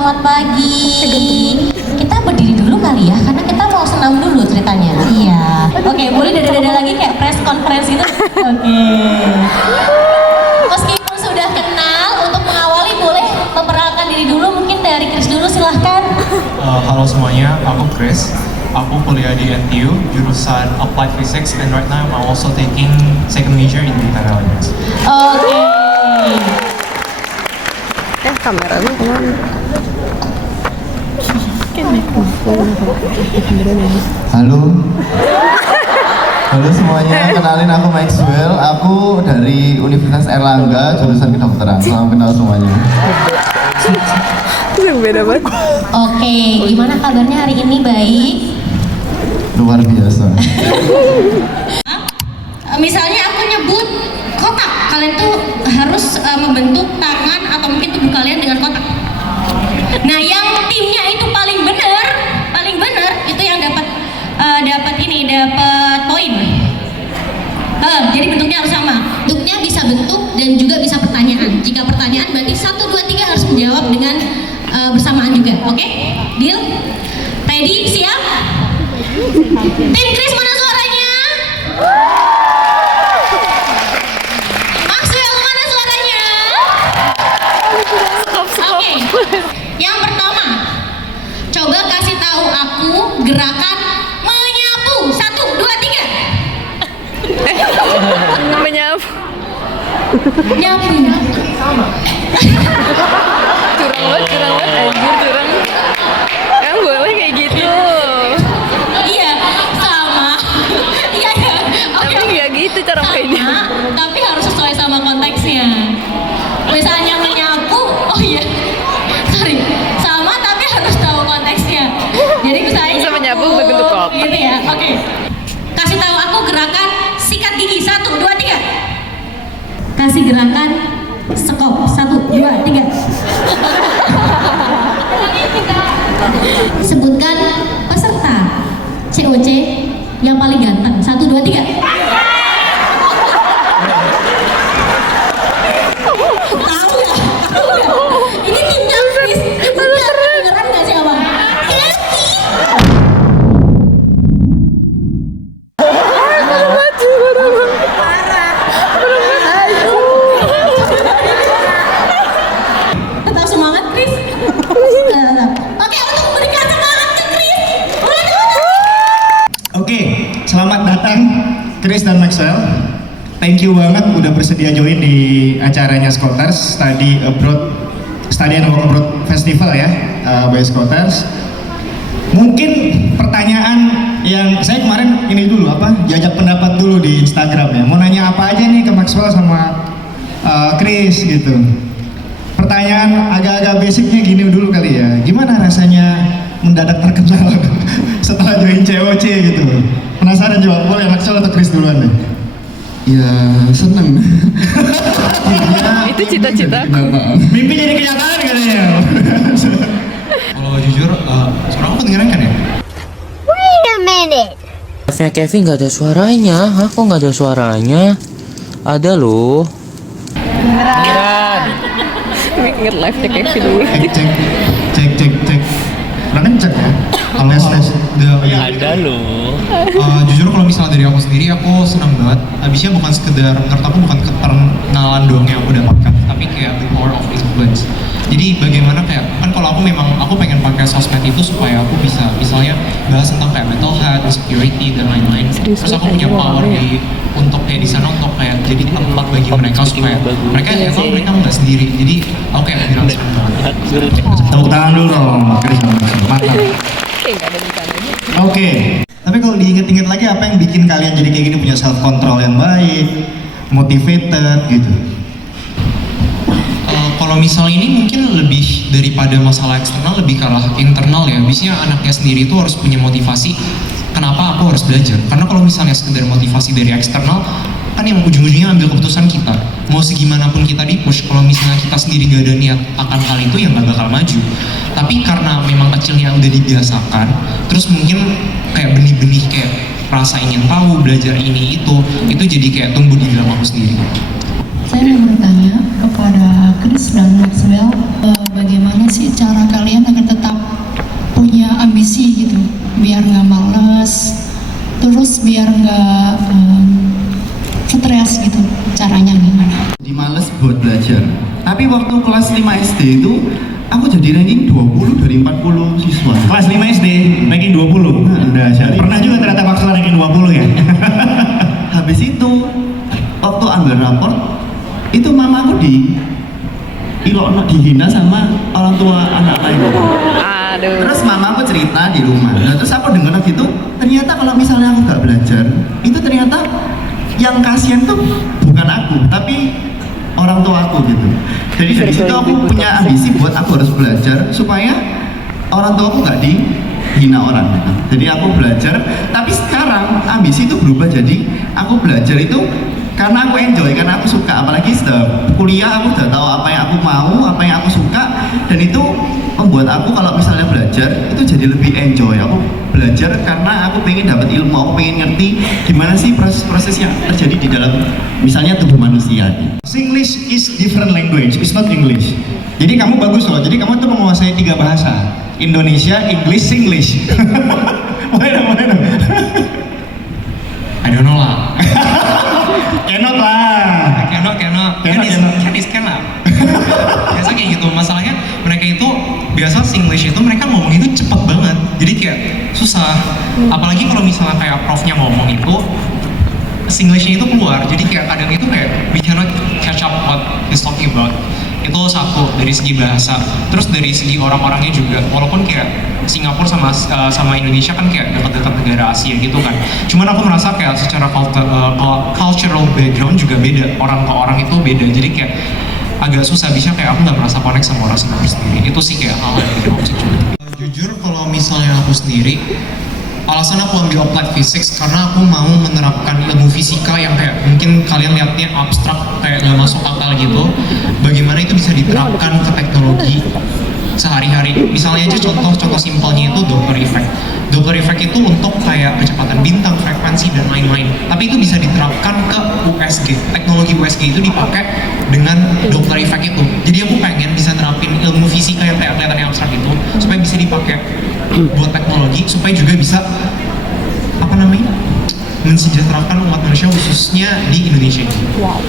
selamat pagi. Kita berdiri dulu kali ya, karena kita mau senam dulu ceritanya. Iya. Oke, boleh dada-dada lagi kayak press conference gitu. Oke. Meskipun sudah kenal, untuk mengawali boleh memperkenalkan diri dulu. Mungkin dari Chris dulu, silahkan. Halo semuanya, aku Chris. Aku kuliah di NTU, jurusan Applied Physics, and right now I'm also taking second major in data analytics. Oke. Kamera lu kemana? Halo. Halo semuanya, kenalin aku Maxwell. Aku dari Universitas Erlangga, jurusan kedokteran. Salam kenal semuanya. Yang beda banget. Oke, gimana kabarnya hari ini? Baik? Luar biasa. Misalnya aku nyebut kotak, kalian tuh harus membentuk tangan atau mungkin tubuh kalian dengan kotak. Nah, yang timnya itu paling benar itu yang dapat poin. Jadi bentuknya harus sama. Bentuknya bisa bentuk dan juga bisa pertanyaan. Jika pertanyaan berarti 1, 2, 3 harus menjawab dengan bersamaan juga. Oke? Deal? Ready? Siap? Tim Chris mana suaranya? Maxwell mana suaranya? Oke. Yang pertama, coba kasih tahu aku gerakan menyapu. 1, 2, 3. Menyapu. Nyapu. Curang banget, anjir curang. Kan boleh kayak gitu. Iya, sama. Iya. Oke. Tapi nggak gitu cara mainnya. Tapi harus sesuai sama konteksnya. Misalnya menyapu, oh iya, sorry, sama tapi harus tahu konteksnya. Jadi misalnya Bisa menyapu berbentuk kotak. gitu ya. Oke. Kasih tahu aku gerakan sikat gigi. 1, 2, 3. Kasih gerakan sekop. 1, 2, 3. Sebutkan peserta COC yang paling ganteng. 1, 2, 3. Tahu ya? Ini timnya Chris. Beneran nggak sih abang? Tetap semangat Chris. Oke, untuk memberikan semangat ke Chris. Oke, selamat datang Chris dan Maxwell. Thank you banget udah bersedia join di acaranya Scholars Study and Work Abroad Festival ya, by Scholars. Mungkin pertanyaan yang saya kemarin ini dulu jajak pendapat dulu di Instagram ya. Mau nanya apa aja nih ke Maxwell sama Chris gitu. Pertanyaan agak-agak basicnya gini dulu kali ya. Gimana rasanya mendadak terkenal setelah join COC gitu? Penasaran jawab, boleh Maxwell atau Chris duluan deh? Ya seneng. Itu cita-cita. Mimpi jadi kenyataan katanya. Kalau jujur, suara aku kedengeran kan ya? Wait a minute. Live-nya Kevin nggak ada suaranya. Hah, kok nggak ada suaranya? Ada loh. Ingat live-nya Kevin dulu. Cek. Udah kenceng ya? Kalau tes Ada loh. Jujur kalau misalnya dari aku sendiri, aku senang banget. Habisnya bukan sekedar, menurut aku bukan keterkenalan doang yang aku dapatkan, tapi kayak the power of influence. Jadi bagaimana kayak, kan kalau aku pengen pakai sosmed itu supaya aku bisa misalnya bahas tentang kayak mental health, security dan lain-lain. Terus aku punya power untuk kayak di sana untuk kayak jadi tempat bagi mereka supaya mereka ya kalau mereka nggak sendiri. Jadi aku kayak bilang senang banget. tepuk tangan dulu dong, Chris dan Maxwell. Mantap. Kayak nggak ada beritanya. Oke, tapi kalau diinget-inget lagi apa yang bikin kalian jadi kayak gini, punya self control yang baik, motivated gitu? Kalau misalnya ini mungkin lebih daripada masalah eksternal, lebih kalah internal ya. Biasanya anaknya sendiri itu harus punya motivasi. Kenapa aku harus belajar? Karena kalau misalnya sekedar motivasi dari eksternal, kan yang ujung-ujungnya ambil keputusan kita. Mau segimanapun kita di-push, kalau misalnya kita sendiri gak ada niat akan hal itu, ya gak bakal maju. Tapi karena memang kecilnya udah dibiasakan, terus mungkin kayak benih-benih kayak rasa ingin tahu, belajar ini itu jadi kayak tumbuh di dalam aku sendiri. Saya mau bertanya kepada Chris dan Maxwell, bagaimana sih cara kalian kelas 5 SD itu aku jadi ranking 20 dari 40 siswa. Kelas 5 SD, ranking 20. Dahsyat. Pernah juga ternyata Maxwell ranking 20 ya? Habis itu waktu ambil raport itu mamaku dihina sama orang tua anak lain. Aduh. Terus mamaku cerita di rumah. Nah, terus aku dengar gitu, ternyata kalau misalnya aku gak belajar, itu ternyata yang kasihan tuh bukan aku, tapi orang tua aku gitu. Jadi dari situ aku punya ambisi buat aku harus belajar supaya orang tua aku gak dihina orang gitu. Jadi aku belajar, tapi sekarang ambisi itu berubah jadi aku belajar itu karena aku enjoy, karena aku suka. Apalagi setelah kuliah aku udah tahu apa yang aku mau, apa yang aku suka, dan itu membuat aku kalau misalnya belajar itu jadi lebih enjoy. Aku belajar karena aku pengen dapat ilmu, aku pengen ngerti gimana sih proses-proses yang terjadi di dalam misalnya tubuh manusia. Singlish is different language, it's not English. Jadi kamu bagus loh, jadi kamu tuh menguasai 3 bahasa. Indonesia, English, Singlish. Boleh dong. I don't know lah. Cannot lah. Cannot. Can is cannot. Biasa kayak gitu. Masalahnya mereka itu biasa Singlish itu mereka ngomong itu cepet banget. Jadi kayak susah. Apalagi kalau misalnya kayak profnya ngomong itu Singlishnya itu keluar. Jadi kayak kadang itu kayak we cannot catch up what he's talking about. Itu satu dari segi bahasa. Terus dari segi orang-orangnya juga. Walaupun kayak Singapura sama Indonesia kan kayak dekat-dekat negara Asia gitu kan. Cuman aku merasa kayak secara cultural background juga beda. Orang ke orang itu beda. Jadi kayak agak susah, bisa kayak aku nggak merasa connect sama orang Singapura sendiri. Itu sih kayak hal yang bikin homesick juga. Jujur kalau misalnya aku sendiri, alasan aku ambil applied physics karena aku mau menerapkan ilmu fisika yang kayak mungkin kalian lihatnya abstrak kayak nggak masuk akal gitu. Bagaimana itu bisa diterapkan ke teknologi sehari-hari. Misalnya aja contoh simpelnya itu Doppler effect. Doppler effect itu untuk kayak kecepatan bintang, frekuensi dan lain-lain. Tapi itu bisa diterapkan ke USG. Teknologi USG itu dipakai dengan Doppler effect itu. Jadi aku pengen bisa nerapin ilmu fisika yang kayak kelihatannya abstrak itu supaya bisa dipakai buat teknologi supaya juga bisa mensejahterakan umat manusia khususnya di Indonesia.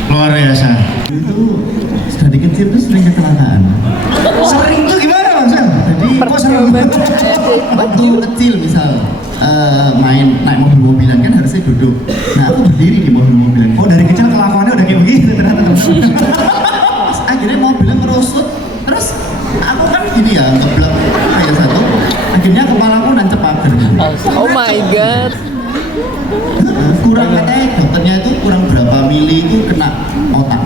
Luar biasa. Itu dari kecil tuh sering kecelakaan. Sering tuh gimana Maxwell? Jadi Kok sering? waktu kecil misal main naik mobil-mobilan kan harusnya duduk. Nah aku berdiri di mobil-mobilan. Oh dari kecil kelakuannya udah kayak begitu ternyata. Terus akhirnya mobilnya merosot. Terus aku kan gini ya ngeblok kayak satu. Akhirnya kepalaku nancep pagar. Oh my god. Kurang katanya dokternya itu kurang berapa mili itu kena otak.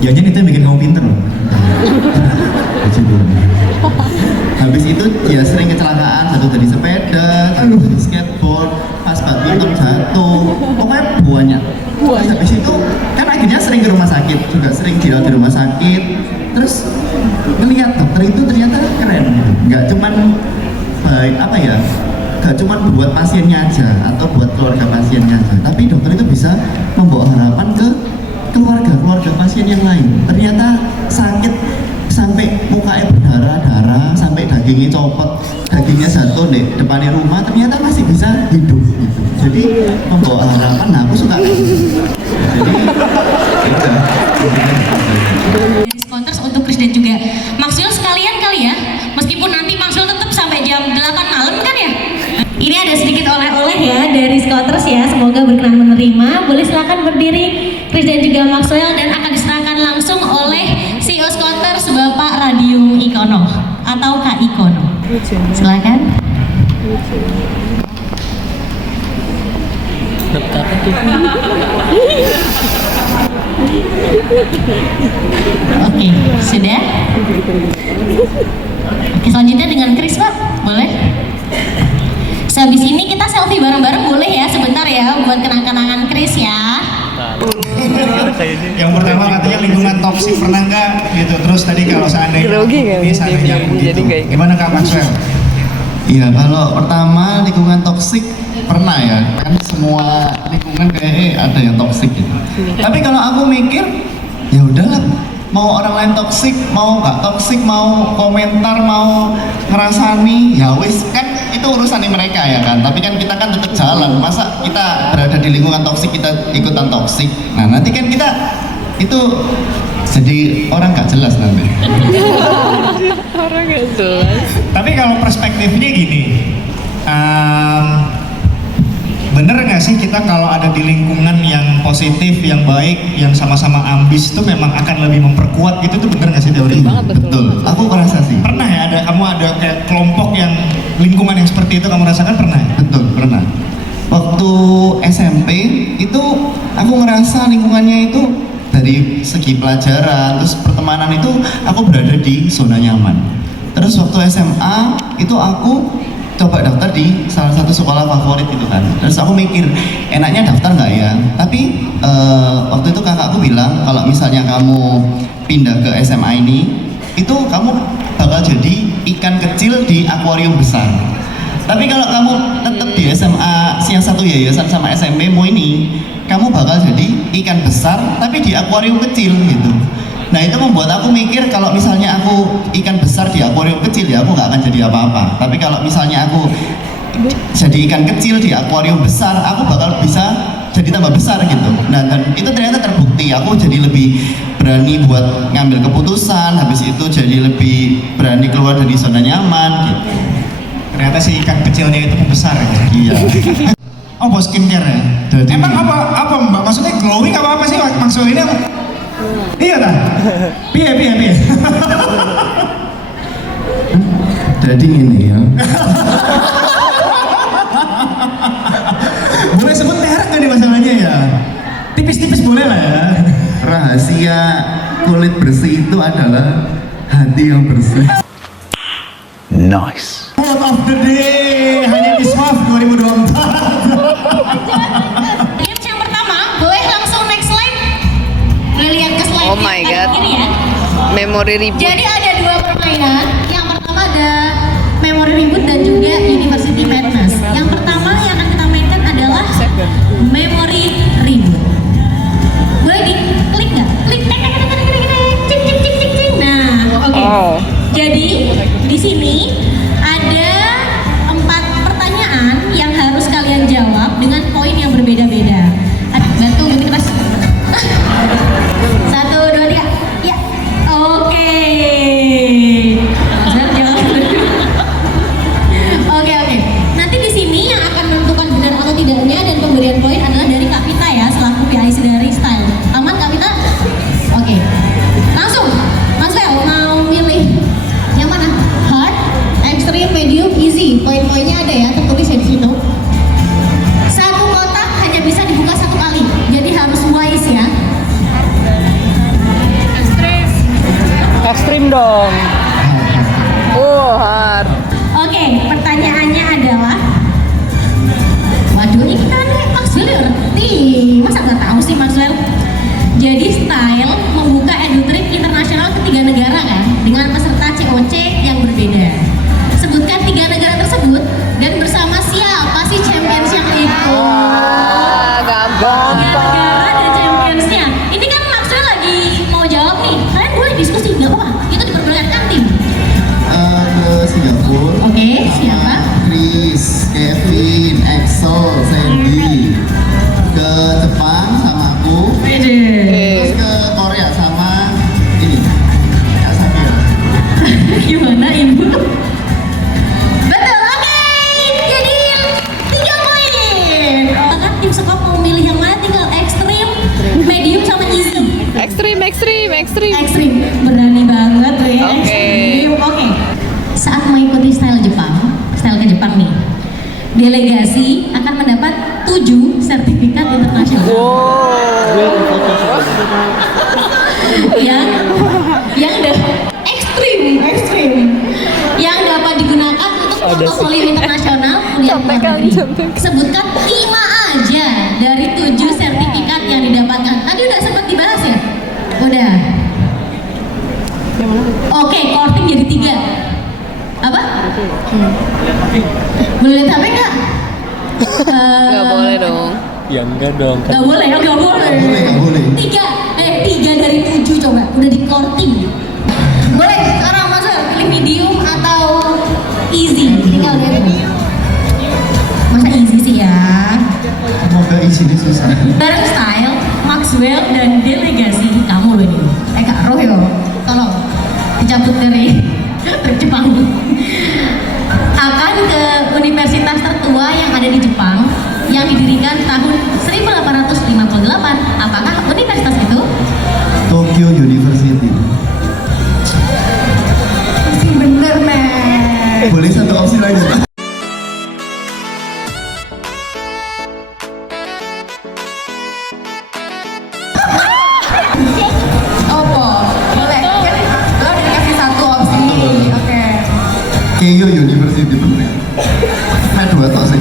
Jangan itu yang bikin kamu pinter loh. Habis itu dia sering kecelakaan, satu dari sepeda, satu dari skateboard, pas badminton jatuh, pokoknya banyak. Terus habis itu kan akhirnya sering ke rumah sakit, juga sering dirawat di rumah sakit. Terus ngelihat dokter itu ternyata keren, nggak cuman baik nggak cuman buat pasiennya aja atau buat keluarga pasiennya aja, tapi dokter itu bisa membawa harapan ke keluarga pasien yang lain. Ternyata sakit sampai mukanya berdarah-darah, sampai dagingnya copot, dagingnya jatuh di depannya rumah, ternyata masih bisa hidup gitu. Jadi membawa harapan. Nah aku suka kayak gitu. Jadi Skonters untuk Chris dan juga Maxwell sekalian kali ya, meskipun nanti Maxwell tetap sampai jam 8 malam kan ya. Ini ada sedikit oleh-oleh ya dari Skonters ya, semoga berkenan menerima. Boleh silakan berdiri Chris dan juga Maxwell, dan akan diserahkan langsung oleh CEO Skonters Bapak Radium Ikono atau Kak Ikono. Silakan. Oke, sudah. Oke, selanjutnya dengan Chris, Pak. Boleh? Sehabis ini kita selfie bareng-bareng boleh ya, sebentar ya, buat kenang-kenangan Chris ya. Yang pertama katanya lingkungan toksik pernah nggak gitu. Terus tadi kalau seandainya Grogi nggak ini nih? seandainya Jadi begitu. kayak gitu. Gimana Kak Maxwell? iya, kalau pertama lingkungan toksik pernah ya, kan semua lingkungan kayaknya ada yang toksik gitu. Tapi kalau aku mikir, ya udahlah, mau orang lain toksik, mau nggak toksik, mau komentar, mau ngerasani, ya wis kan itu urusan mereka ya kan. Tapi kan kita kan tetap jalan. Masa kita berada di lingkungan toksik kita ikutan toksik? Nah nanti kan kita itu Jadi orang nggak jelas nanti. Orang gak jelas. Tapi kalau perspektifnya gini, bener nggak sih kita kalau ada di lingkungan yang positif, yang baik, yang sama-sama ambis itu memang akan lebih memperkuat gitu tuh, bener nggak sih teori? Betul. Aku ngerasa sih. Pernah ya kamu ada kayak kelompok yang lingkungan yang seperti itu kamu rasakan, pernah ya? Betul, pernah. Waktu SMP itu aku ngerasa lingkungannya itu dari segi pelajaran, terus pertemanan itu aku berada di zona nyaman. Terus waktu SMA itu aku coba daftar di salah satu sekolah favorit gitu kan. Terus aku mikir, enaknya daftar nggak ya? Tapi waktu itu kakakku bilang kalau misalnya kamu pindah ke SMA ini, itu kamu bakal jadi ikan kecil di akuarium besar. Tapi kalau kamu tetap di SMA yang satu yayasan sama SMP-mu ini, kamu bakal jadi ikan besar tapi di akuarium kecil gitu. Nah itu membuat aku mikir kalau misalnya aku ikan besar di akuarium kecil ya aku nggak akan jadi apa-apa. Tapi kalau misalnya aku jadi ikan kecil di akuarium besar, aku bakal bisa jadi tambah besar gitu. Nah dan itu ternyata terbukti, aku jadi lebih berani buat ngambil keputusan, habis itu jadi lebih berani keluar dari zona nyaman gitu. Ternyata si ikan kecilnya itu membesar ya. Iya. Oh, bos skincare ya? Jadi- Emang apa mbak? Maksudnya glowing apa sih maksud ini? Iya dah. Piye. Jadi ini ya. Boleh sebut merek nggak nih masalahnya ya? Tipis-tipis boleh lah ya. Rahasia kulit bersih itu adalah hati yang bersih. Quote of the day hanya di SWAF 2024. Tips yang pertama, boleh langsung next slide. Boleh lihat ke slide Oh my God. kiri ya. Memori ribut. Jadi ada dua permainan. Yang pertama ada Memory Reboot dan juga University Madness. Yang pertama yang akan kita mainkan adalah Memory Reboot. Boleh diklik nggak? Klik, tek, tek, tek, tek, tek, tek, cik, cik, cik, cik, cik. Nah, oke. Oh. Jadi di sini ada 4 pertanyaan yang harus kalian jawab dengan poin yang berbeda-beda. Bantu bunyi keras. 1, 2, 3. Ya. Oke. Azhar jawab. Oke. Nanti di sini yang akan menentukan benar atau tidaknya dan pemberian poin adalah dari Kak Vita ya, selaku PIC dari Style. Aman Kak Vita? Oke. Langsung. Mas Vel mau milih yang mana? Hard, extreme, medium, easy. Poin-poinnya ada ya, tertulis ya di situ. Satu kotak hanya bisa dibuka 1 kali, jadi harus wise ya. Ekstrim dong. Hard. Oke, pertanyaannya adalah, waduh ini kan Maxwell ya ngerti, masa nggak tahu sih Maxwell? Jadi Style membuka EduTrip internasional ke 3 negara kan, dengan peserta COC yang berbeda. Sebutkan 3 negara tersebut dan bersama siapa sih champions yang itu? Gampang. 3 negara dan championsnya. Ini kan Maxwell lagi mau jawab nih, kalian boleh diskusi nggak apa-apa? Itu diperbolehkan tim. Ke Singapura. Oke, siapa? Chris, Kevin, Axel, Sandy. Ke Jepang sama aku. Terus ke Korea sama ini. Kak Safira. Gimana ibu? Betul, oke. Jadi 3 poin. Kan tim sekop mau milih yang mana tinggal ekstrim, medium sama easy. Ekstrim. Ekstrim, berani banget tuh ya. Oke. Ekstrim. Oke. Saat mengikuti style ke Jepang nih, delegasi akan mendapat 7 sertifikat internasional. yang ekstrim yang dapat digunakan untuk portofolio internasional kuliah luar negeri. Sebutkan 5 aja dari 7 sertifikat yang didapatkan. Tadi udah sempat dibahas ya? Udah. Oke, courting jadi 3. Apa? Boleh lihat HP nggak? Gak boleh dong. Ya enggak dong. Nggak boleh, oh nggak boleh. Nggak boleh. 3 dari 7 coba, udah di courting. Boleh sekarang Mas Wel, pilih medium atau easy? Tinggal dari masa easy sih ya. Semoga isinya susah. Bareng Style, Maxwell dan delegasi kamu loh ini. Kak Boleh satu opsi lagi, Pak? Opo, boleh. Kan lo udah dikasih satu opsi. Oke. Keio University bener. Main dua tok sih.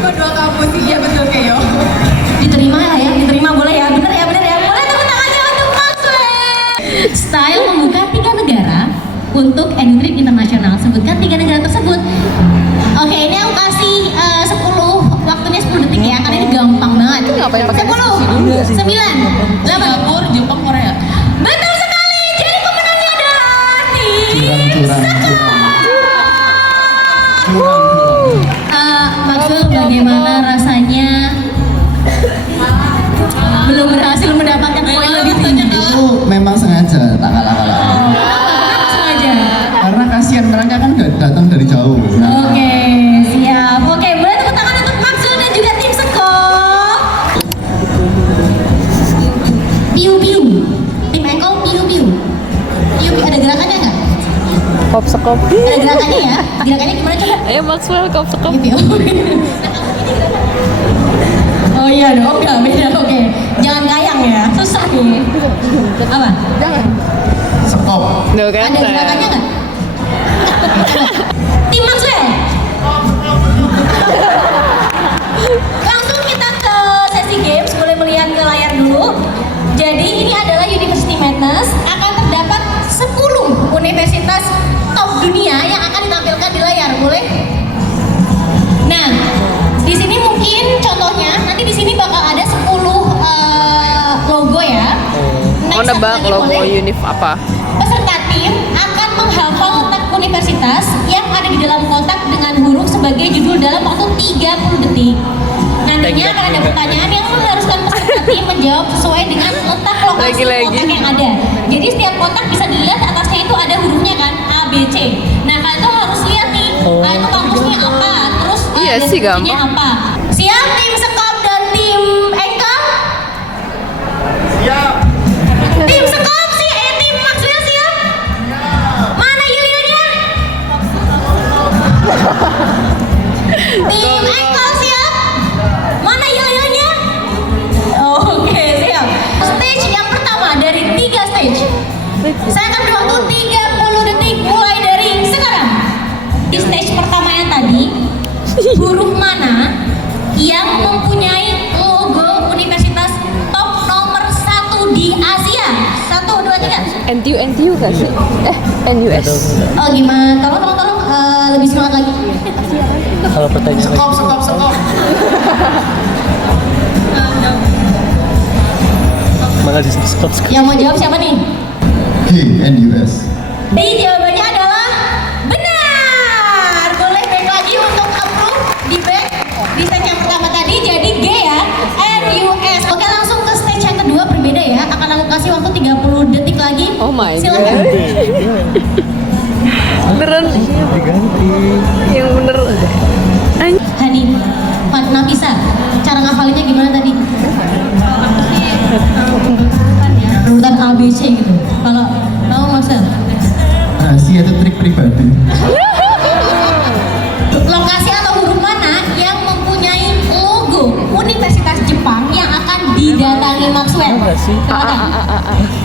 Cuma 2 kampus sih, ya betul Keo. Diterima lah ya, diterima boleh ya, bener ya, bener ya. Boleh tepuk tangannya untuk Maxwell. Style membuka 3 negara untuk Edutrip Internasional. Sebutkan 3 negara tersebut. Oke, ini aku kasih 10, waktunya 10 detik ya, karena ini gampang banget. Ngapain pakai 10, diskusi dulu 9, 8. Singapura, Jepang, Korea. Betul sekali. Jadi pemenangnya adalah Curang. Maxwell, bagaimana rasanya belum berhasil mendapatkan poin lebih tinggi? Itu memang sengaja tak kalah-kalah. Sengaja. Karena kasihan mereka kan udah datang dari jauh. Nah, Oke, siap. Oke, boleh tepuk tangan untuk Maxwell dan juga tim Sekop. Piu-piu. Tim Engkol piu-piu. Piu-piu, ada gerakannya nggak? Kop sekop. Ada gerakannya ya? Gerakannya gimana coba? Ayo Maxwell kop sekop. Piu-piu. Oh iya dong, nggak beda. Oke, jangan kayang ya, susah nih. Apa? Jangan. sekop. Tuh kan. Ada gerakannya nggak? Tim Maxwell. Langsung kita ke sesi games, boleh melihat ke layar dulu. Jadi ini adalah University Madness, akan terdapat 10 universitas top dunia yang akan ditampilkan di layar, boleh? Nah, di sini mungkin contohnya nanti di sini bakal ada 10 logo ya. Oh Next, nebak satu lagi logo boleh? univ apa? Peserta tim akan menghafal kotak universitas yang ada di dalam kotak dengan huruf sebagai judul dalam waktu 30 detik. Nantinya akan ada pertanyaan yang mengharuskan peserta tim menjawab sesuai dengan letak lokasi Lagi-lagi. kotak yang ada. Jadi setiap kotak bisa dilihat atasnya itu ada hurufnya kan, A, B, C. Nah kalian tuh harus lihat nih, itu kampusnya apa, terus Iya sih, deskripsinya gampang. apa. Siap tim Sekop dan tim Engkol? Siap. Tim Sekop sih, tim Maxwell siap? Mana Yulianya? Tim Engkol siap? Mana Yulianya? Oke, siap. Stage yang pertama dari 3 stage. Saya akan beri waktu 30 detik mulai dari sekarang. Di stage pertama yang tadi, huruf mana yang mempunyai logo universitas top nomor 1 di Asia? 1, 2, 3. NTU gak sih? NUS. Oh gimana? Tolong lebih semangat lagi. Kalau pertanyaan Sekop. malah di stop. Yang mau jawab siapa nih? GNUS. Jadi jawabannya adalah benar. Boleh back lagi untuk approve di back di stage yang pertama tadi. Jadi G ya, NUS. Oke, langsung ke stage yang kedua berbeda ya. Akan aku kasih waktu 30 detik lagi. Oh my Silakan. god. Beneran. Yang bener. Hani, Nafisa, cara ngafalinnya gimana tadi? Urutan A, B, C gitu. Kalau kamu Maxwell? Rahasia itu trik pribadi. Lokasi atau huruf mana yang mempunyai logo Universitas Jepang yang akan didatangi Maxwell? Silakan.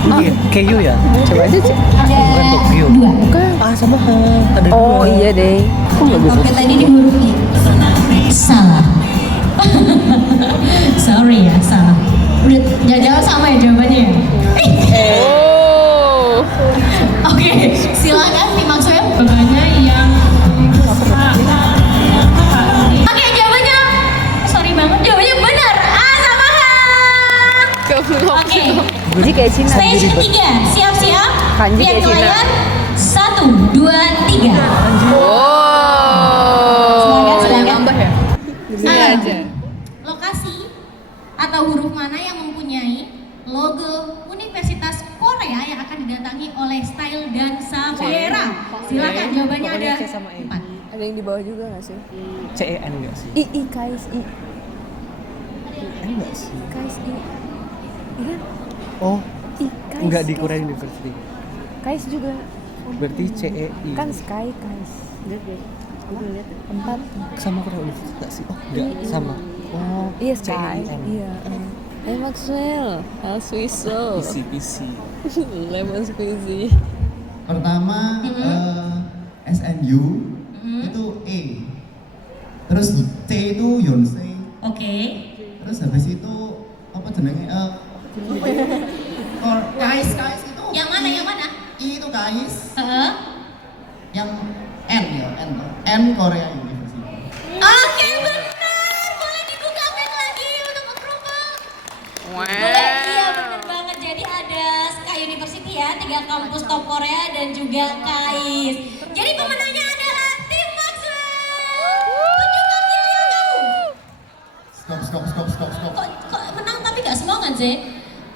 Ini Keio ya? Coba aja cek. Ada Tokyo. 2. Ah sama ada Oh dua. iya deh. Oke, tadi di huruf I. Salah. Sorry ya, salah. Udah jauh sama ya jawabannya ya? Oh. Oke, silakan tim Maxwell. Jawabannya yang Oke, jawabannya sorry banget, jawabannya benar. A sama H. Oke, Jadi kayak Cina. stage ketiga, siap-siap. Kanji Lihat kayak ke Cina. layar. 1, 2, 3. Oh. Silakan. ya? A. Lokasi atau huruf mana yang mempunyai logo Universitas Korea yang akan didatangi oleh Style dan Safera? Silakan, jawabannya ada Pokoknya C sama E. 4. Ada yang di bawah juga gak sih? CEN enggak sih? I KSI. Enggak sih. KSI. Iya. Oh, I KSI. enggak di Korea University. KS juga. Berarti CEI. Kan Sky guys. Lihat deh. Udah lihat tempat. Sama kurang universitas sih. Oh, enggak sama. Oh, Iya Sky. CEIM. Iya. Hey Maxwell, how's Swisso? PC. Lemon squeezy. Pertama SNU itu E. Terus C itu Yonsei. Oke. Terus habis itu apa jenenge? Kais itu. Yang mana? Yang mana? I itu Kais. Heeh. Yang N Korea University. Oke, benar. Boleh dibuka mic lagi untuk approval. Boleh, iya benar banget. Jadi ada Sky University ya, 3 kampus top Korea dan juga KAIS. Jadi pemenangnya adalah tim Maxwell. Tunjukkan diri kamu. Skop. Kok menang tapi gak semangat sih?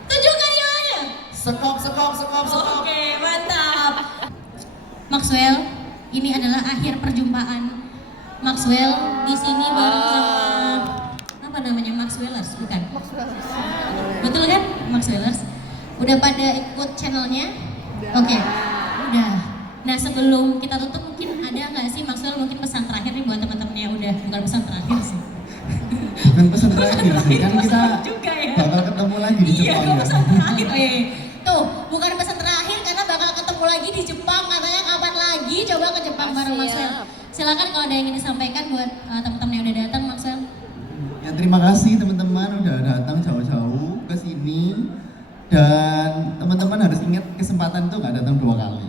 Tunjukkan jalannya. Skop. Oke, mantap. Maxwell, ini adalah akhir perjumpaan Maxwell di sini bareng sama apa namanya, Maxwellers, bukan? Betul kan, Maxwellers? Udah pada ikut channelnya? Oke, udah. Nah sebelum kita tutup mungkin ada nggak sih Maxwell mungkin pesan terakhir nih buat teman-temannya? Udah, bukan pesan terakhir sih. Bukan pesan terakhir sih, kan kita Juga ya. bakal ketemu lagi di Iya, Jepang gak ya. pesan terakhir. Tuh, bukan pesan terakhir karena bakal ketemu lagi di Jepang. Katanya kapan lagi coba ke Jepang bareng Maxwell. Silakan kalau ada yang ingin disampaikan buat teman-teman yang udah datang, Maxwell. Ya terima kasih teman-teman udah datang jauh-jauh ke sini, dan teman-teman harus ingat kesempatan itu nggak datang 2 kali.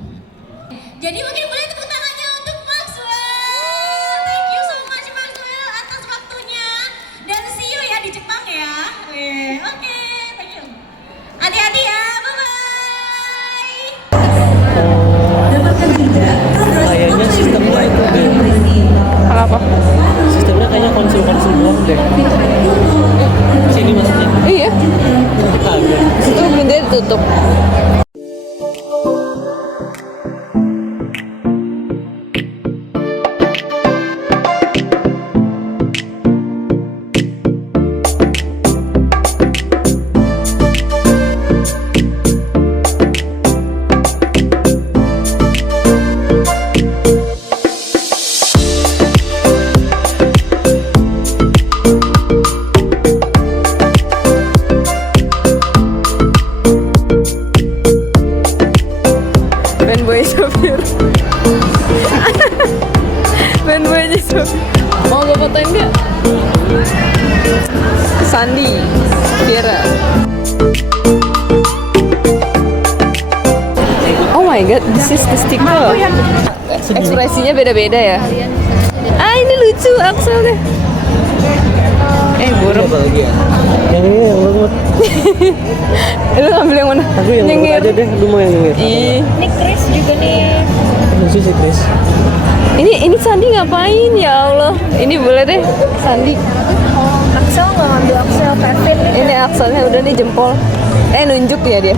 Jadi mungkin boleh tepuk tangannya untuk Maxwell. Thank you so much Maxwell atas waktunya, dan see you ya di Jepang ya. Oke, thank you. Hati-hati ya, bye-bye. Kayaknya sistemnya itu deh. Apa? Sistemnya kayaknya konsul-konsul doang deh. Sini maksudnya. Iya. Kagak. Itu pintunya ditutup. Fanboy sopir. Fanboynya sopir. Mau gue fotoin nggak? Sandi, Vira. Oh my god, this is the sticker. Ekspresinya beda-beda ya. Ah ini lucu Axel deh. Burung. Apa lagi ya? Yang ini yang lemot. Lu ngambil yang mana? Aku yang lemot aja deh, lu mau yang nyengir. Ini Chris juga nih. Lucu sih Chris. Ini Sandi ngapain ya Allah? Ini boleh deh Sandi. Axel nggak ngambil Axel Kevin nih. Ini Axelnya udah nih jempol. Nunjuk ya dia.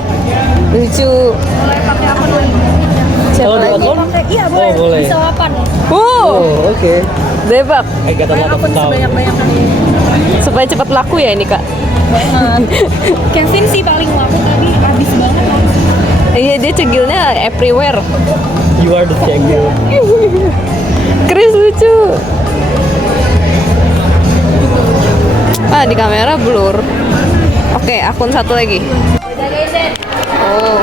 Lucu. Boleh pakai akun lagi. Kalau di akun? Iya boleh. Oh, boleh. Bisa 8. Oh, oke. Debak. Kata Akun sebanyak-banyaknya. Supaya cepat laku ya ini Kak. Kevin sih paling laku tadi, habis banget. Iya dia cegilnya everywhere. You are the cegil. Chris lucu. Di kamera blur. Oke, akun satu lagi. Oh.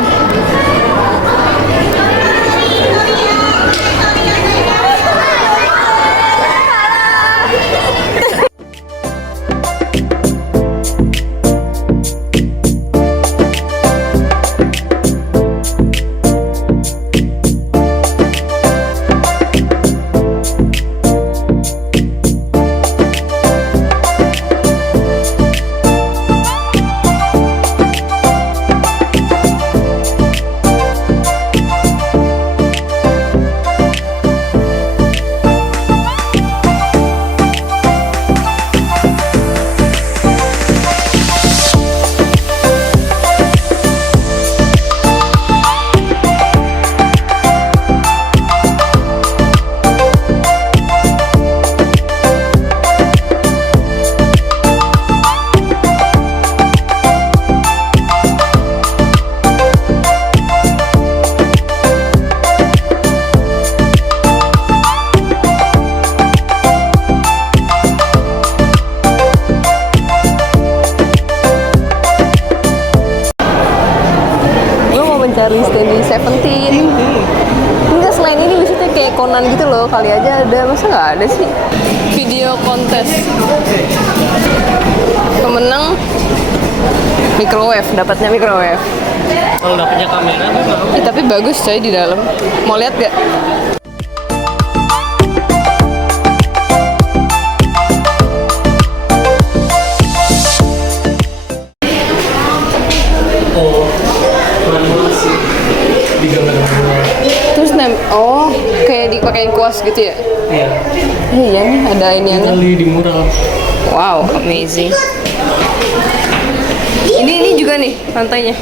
kayak Conan gitu loh, kali aja ada, masa nggak ada sih? Video kontes. Pemenang microwave, dapatnya microwave. Kalau dapetnya kamera tuh mau. Tapi bagus coy di dalam. Mau lihat gak? Terus oh kayak dipakein kuas gitu ya? Iya. Iya nih ada iniannya. Di mural. Wow, amazing. Ini juga nih pantainya.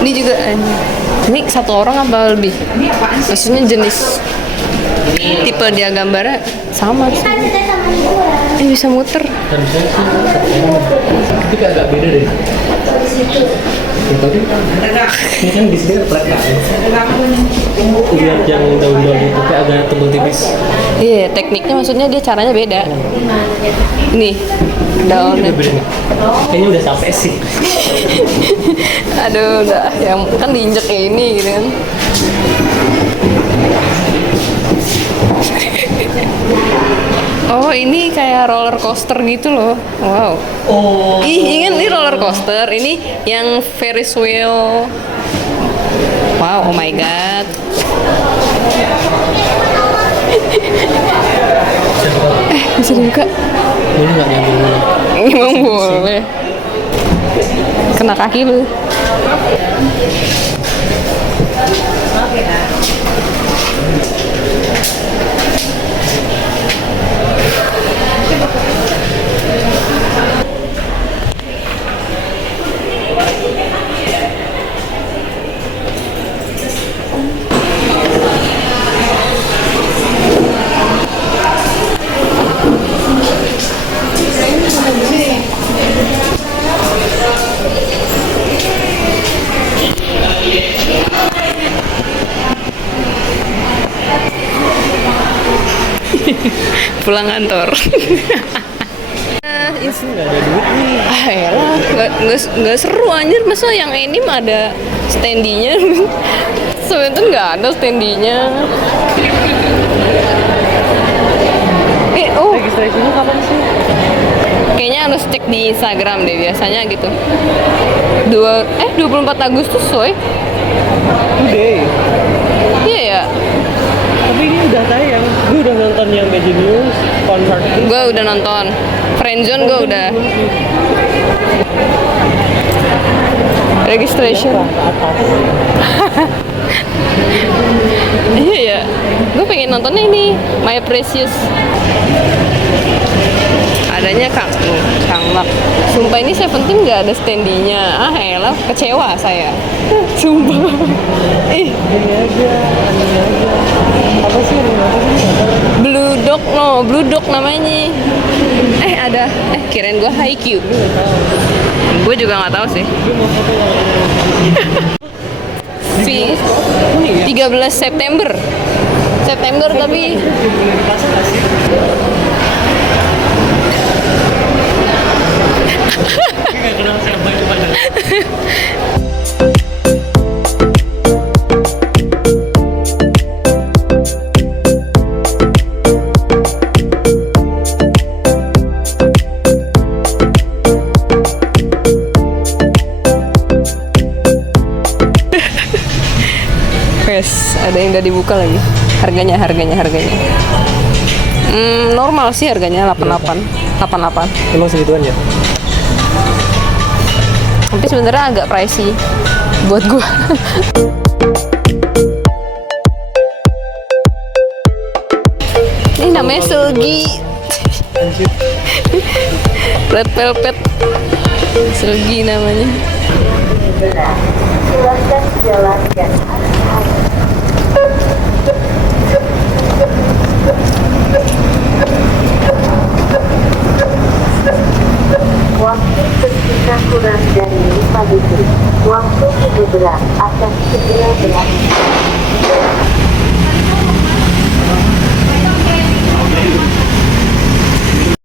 Ini juga ini satu orang apa lebih? Maksudnya jenis tipe dia gambarnya sama sih. Ini bisa muter. Harusnya sih. Tapi agak beda deh. Tapi ini kan di sini flat kan. Lihat yang daun-daun itu kayak agak tebal tipis. Iya, tekniknya maksudnya dia caranya beda. Nih, daunnya. Kayaknya udah capek sih. Aduh, udah yang kan diinjek kayak ini gitu kan. Oh, ini kayak roller coaster gitu loh. Wow. Oh. Ih, ini roller coaster. Ini yang Ferris wheel. Wow, oh my god. Bisa dibuka? Ini nggak nyambung dulu. Emang boleh. Kena kaki lu. Pulang kantor. Nggak ada duit nih. Ah elah, nggak seru anjir, masa yang ini mah ada standinya. Sebenarnya nggak ada standinya. Oh, Registrasinya kapan sih? kayaknya harus cek di Instagram deh, biasanya gitu. 24 Agustus soy. Today. Iya ya. Tapi ini udah tayang. Gue udah nonton yang Bad News, Concert. Gue udah nonton. Friendzone gue udah. Registration. Iya ya. Gue pengen nontonnya ini My Precious. Adanya Kang Mak. Sumpah ini Seventeen nggak ada standinya. Ah elah, kecewa saya. Sumpah. Ih. Ini aja. Apa sih? Blue Dog namanya. Ada. Kirain gue Haikyuu. Gue juga nggak tahu sih. 13 September tapi Yes, ada yang udah dibuka lagi. Harganya. Normal sih harganya 88. Emang segituan ya? Tapi sebenarnya agak pricey buat gua. Ini namanya Selgi. Red Velvet. Selgi namanya. Silahkan jalankan.